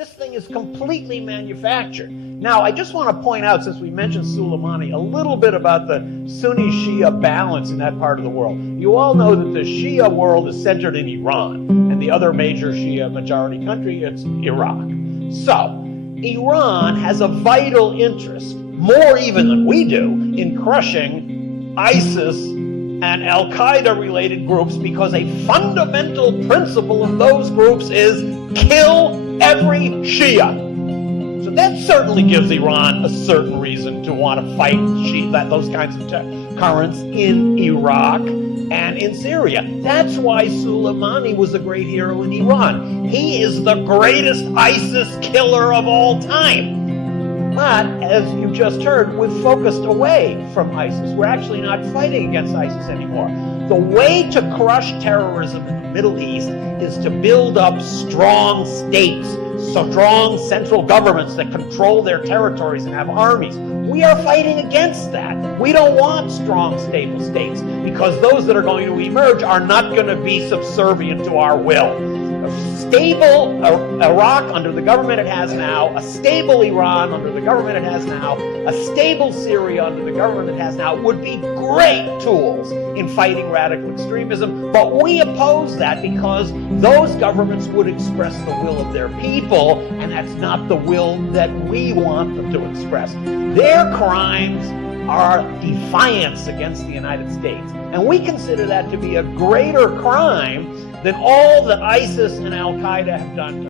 This thing is completely manufactured. Now, I just want to point out, since we mentioned Soleimani, a little bit about the Sunni-Shia balance in that part of the world. You all know that the Shia world is centered in Iran, and the other major Shia majority country, it's Iraq. So, Iran has a vital interest, more even than we do, in crushing ISIS and Al-Qaeda related groups, because a fundamental principle of those groups is kill every Shia. So that certainly gives Iran a certain reason to want to fight those kinds of currents in Iraq and in Syria. That's why Soleimani was a great hero in Iran. He is the greatest ISIS killer of all time. But, as you just heard, we've focused away from ISIS. We're actually not fighting against ISIS anymore. The way to crush terrorism in the Middle East is to build up strong states, strong central governments that control their territories and have armies. We are fighting against that. We don't want strong, stable states, because those that are going to emerge are not going to be subservient to our will. A stable Iraq under the government it has now, a stable Iran under the government it has now, a stable Syria under the government it has now would be great tools in fighting radical extremism. But we oppose that because those governments would express the will of their people, and that's not the will that we want them to express. Their crimes are defiance against the United States. And we consider that to be a greater crime than all that ISIS and Al-Qaeda have done.